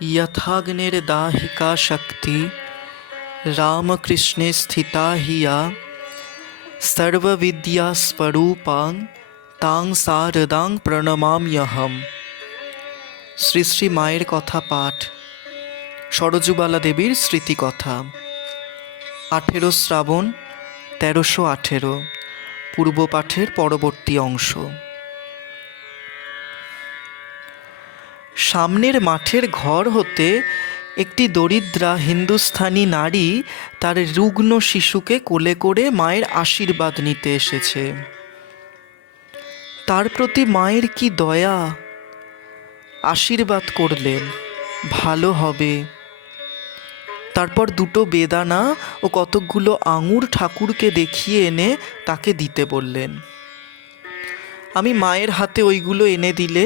यथाग्निर्दाहिका शक्ति रामकृष्णे स्थिता हि या सर्वविद्यास्वरूपां तां शारदां প্রণমাম্যহম। শ্রী শ্রী মায়ের কথা পাঠ। সরজুবালা দেবীর স্মৃতিকথা। 18 শ্রাবণ 1318, পূর্ব পাঠের পরবর্তী অংশ। সামনের মাঠের ঘর হতে একটি দরিদ্রা হিন্দুস্থানি নারী তার রুগ্ন শিশুকে কোলে করে মায়ের আশীর্বাদ নিতে এসেছে। তার প্রতি মায়ের কি দয়া! আশীর্বাদ করলেন, ভালো হবে। তারপর দুটো বেদানা ও কতকগুলো আঙুর ঠাকুরকে দেখিয়ে এনে তাকে দিতে বললেন। আমি মায়ের হাতে ওইগুলো এনে দিলে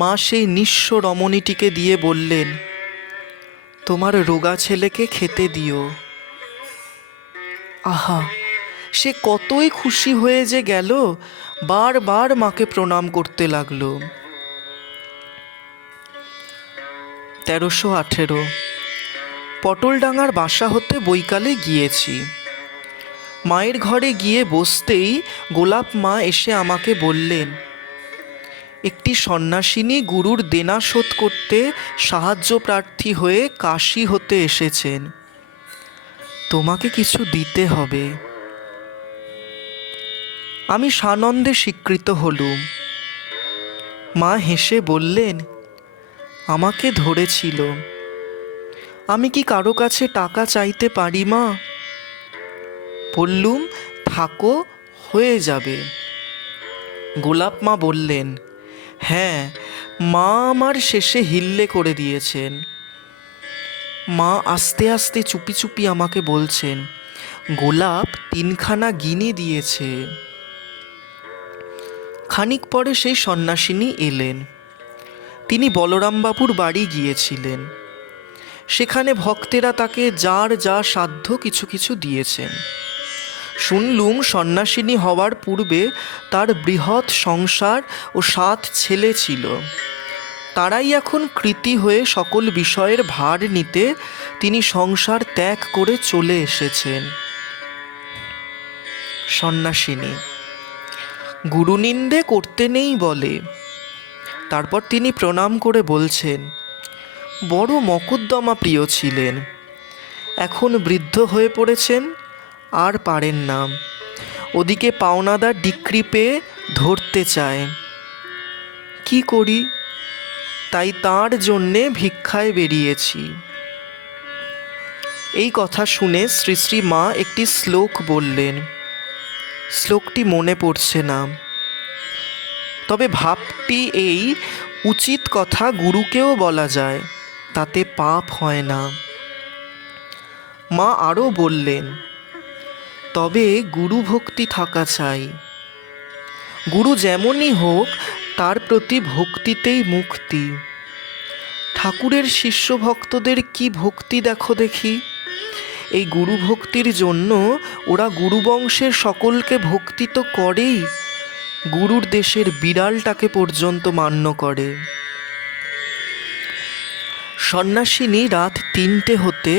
মা সেই নিঃস্ব রমণীটিকে দিয়ে বললেন, তোমার রোগা ছেলেকে খেতে দিও। আহা, সে কতই খুশি হয়ে যে গেল, বারবার মাকে প্রণাম করতে লাগলো। 1318, পটলডাঙার বাসা হতে বৈকালে গিয়েছি। মায়ের ঘরে গিয়ে বসতেই গোলাপ মা এসে আমাকে বললেন, একটি সন্ন্যাসিনী গুরুর দেনা শোধ করতে সাহায্য প্রার্থী হয়ে কাশী হতে এসেছেন, তোমাকে কিছু দিতে হবে। আমি সানন্দে স্বীকৃত হলুম। মা হেসে বললেন, আমাকে ধরেছিল, আমি কি কারো কাছে টাকা চাইতে পারি মা? বললুম, থাকো, হয়ে যাবে। গোলাপ মা বললেন, হ্যাঁ, মা আমার শেষে হিল্লে করে দিয়েছেন। মা আস্তে আস্তে চুপি চুপি আমাকে বলছেন, গোলাপ 3খানা গিনি দিয়েছে। খানিক পরে সেই সন্ন্যাসিনী এলেন। তিনি বলরামবাবুর বাড়ি গিয়েছিলেন। সেখানে ভক্তেরা তাকে যার যা সাধ্য কিছু কিছু দিয়েছেন। শুনলুম সন্ন্যাসিনী হওয়ার পূর্বে তার বৃহৎ সংসার ও 7 ছেলে ছিল। তারাই এখন কৃতী হয়ে সকল বিষয়ের ভার নিতে তিনি সংসার ত্যাগ করে চলে এসেছেন। সন্ন্যাসিনী গুরুনিন্দে করতে নেই বলে। তারপর তিনি প্রণাম করে বলছেন, বড় মকদ্দমা প্রিয় ছিলেন, এখন বৃদ্ধ হয়ে পড়েছেন, আর পারেন না। ওদিকে পাওনাদার ডিক্রি পেয়ে ধরতে চায়, কি করি? তাই তাঁর জন্যে ভিক্ষায় বেরিয়েছি। এই কথা শুনে শ্রী শ্রী মা একটি শ্লোক বললেন। শ্লোকটি মনে পড়ছে না, তবে ভাবটি এই, উচিত কথা গুরুকেও বলা যায়, তাতে পাপ হয় না। মা আরও বললেন, তবে গুরু ভক্তি থাকা চাই। গুরু যেমনই হোক, তার প্রতি ভক্তিতেই মুক্তি। ঠাকুরের শিষ্য ভক্তদের কি ভক্তি দেখো দেখি। এই গুরু ভক্তির জন্য ওরা গুরুবংশের সকলকে ভক্তি তো করেই, গুরুর দেশের বিড়ালটাকে পর্যন্ত মান্য করে। সন্ন্যাসিনী রাত 3টে হতে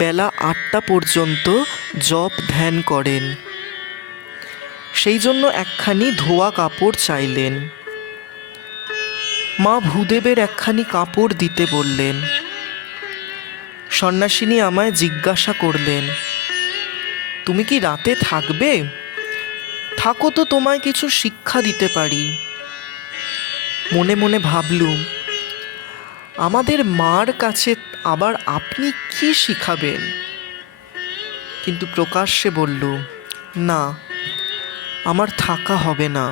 বেলা 8টা পর্যন্ত জপ ধ্যান করেন। সেই জন্য একখানি ধোয়া কাপড় চাইলেন। মা ভূদেবের একখানি কাপড় দিতে বললেন। সন্ন্যাসিনী আমায় জিজ্ঞাসা করলেন, তুমি কি রাতে থাকবে? থাকো তো তোমায় কিছু শিক্ষা দিতে পারি। মনে মনে ভাবলুম, আমাদের মার কাছে আবার আপনি কি শিখাবেন? কিন্তু প্রকাশ্যে বললুম, না, আমার থাকা হবে না,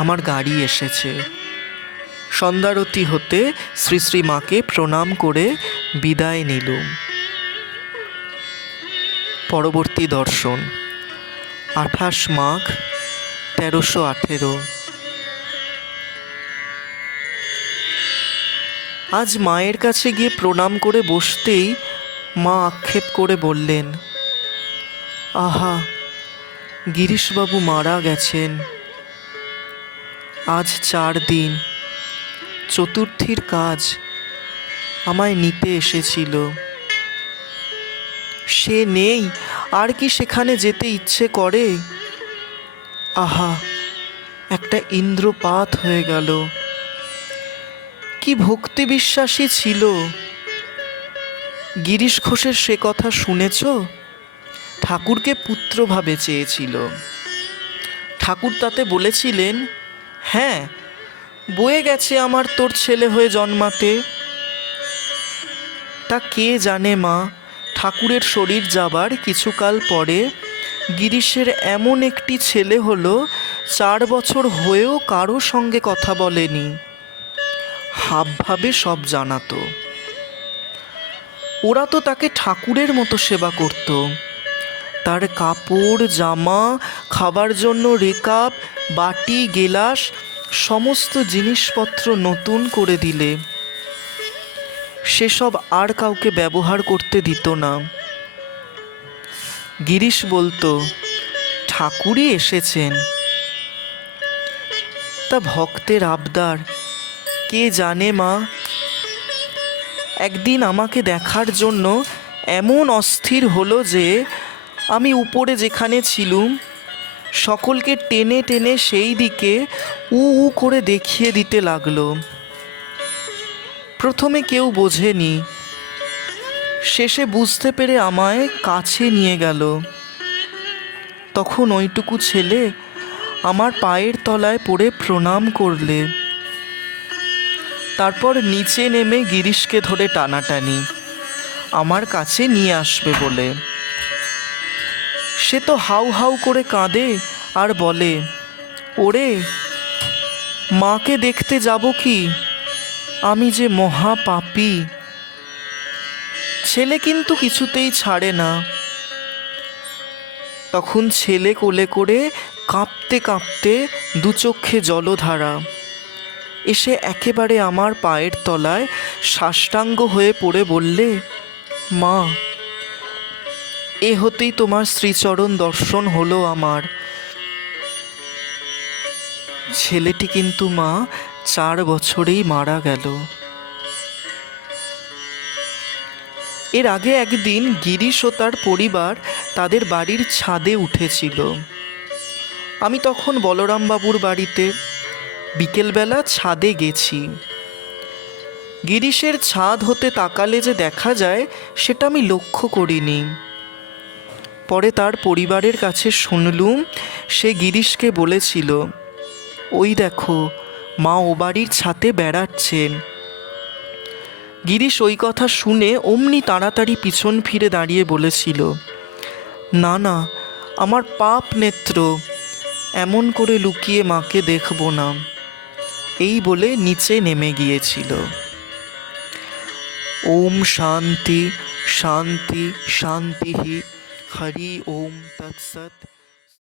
আমার গাড়ি এসেছে। সন্ধ্যারতি হতে শ্রী শ্রী মাকে প্রণাম করে বিদায় নিলুম। পরবর্তী দর্শন। 28 মাঘ 1318। আজ মায়ের কাছে গিয়ে প্রণাম করে বসতেই মা আক্ষেপ করে বললেন, আহা, গিরিশবাবু মারা গেছেন। আজ 4 দিন, চতুর্থীর কাজ, আমায় নিতে এসেছিল। সে নেই, আর কি সেখানে যেতে ইচ্ছে করে? আহা, একটা ইন্দ্রপাত হয়ে গেল। কি ভক্তি বিশ্বাসী ছিল! গিরিশ ঘোষের সে কথা শুনেছ? ঠাকুরকে পুত্রভাবে চেয়েছিল। ঠাকুর তাতে বলেছিলেন, হ্যাঁ, বয়ে গেছে আমার তোর ছেলে হয়ে জন্মাতে। তা কে জানে মা, ঠাকুরের শরীর যাবার কিছুকাল পরে গিরিশের এমন একটি ছেলে হলো, 4 বছর হয়েও কারো সঙ্গে কথা বলেনি, হাবভাবে সব জানাতো। ওরা তো তাকে ঠাকুরের মতো সেবা করত। তার কাপড় জামা, খাবার জন্য রেকাব, বাটি গেলাস, সমস্ত জিনিসপত্র নতুন করে দিলে। সেসব আর কাউকে ব্যবহার করতে দিত না। গিরিশ বলতো, ঠাকুরই এসেছেন। তা ভক্তের আবদার, কে জানে মা। একদিন আমাকে দেখার জন্য এমন অস্থির হলো যে আমি উপরে যেখানে ছিলুম সকলকে টেনে টেনে সেই দিকে উ উ করে দেখিয়ে দিতে লাগলো। প্রথমে কেউ বোঝেনি, শেষে বুঝতে পেরে আমায় কাছে নিয়ে গেল। তখন ওইটুকু ছেলে আমার পায়ের তলায় পড়ে প্রণাম করলে। তারপর নিচে নেমে গিরিশকে ধরে টানাটানি, আমার কাছে নিয়ে আসবে বলে। সে তো হাউ হাউ করে কাঁদে আর বলে, ওরে, মাকে দেখতে যাব কি, আমি যে মহা পাপী। ছেলে কিন্তু কিছুতেই ছাড়ে না। তখন ছেলে কোলে করে কাঁপতে কাঁপতে দু চক্ষে জলধারা এসে একেবারে আমার পায়ের তলায় সাষ্টাঙ্গ হয়ে পড়ে বললে, মা, এ হতেই তোমার শ্রীচরণ দর্শন হলো আমার। ছেলেটি কিন্তু মা 4 বছরেই মারা গেল। এর আগে একদিন গিরিশ ও তার পরিবার তাদের বাড়ির ছাদে উঠেছিল। আমি তখন বলরামবাবুর বাড়িতে। বিকেলবেলা ছাদে গেছি। গিরিশের ছাদ হতে তাকালে যে দেখা যায় সেটা আমি লক্ষ্য করিনি। পরে তার পরিবারের কাছে শুনলুম সে গিরিশকে বলেছিল, ওই দেখো, মা ও বাড়ির ছাদে বেড়াচ্ছেন। গিরিশ ওই কথা শুনে অমনি তাড়াতাড়ি পিছন ফিরে দাঁড়িয়ে বলেছিল, না না, আমার পাপ নেত্র, এমন করে লুকিয়ে মাকে দেখব না। এই বলে নিচে নেমে গিয়েছিল। ওম শান্তি শান্তি শান্তি। হরি ওম তৎসৎ।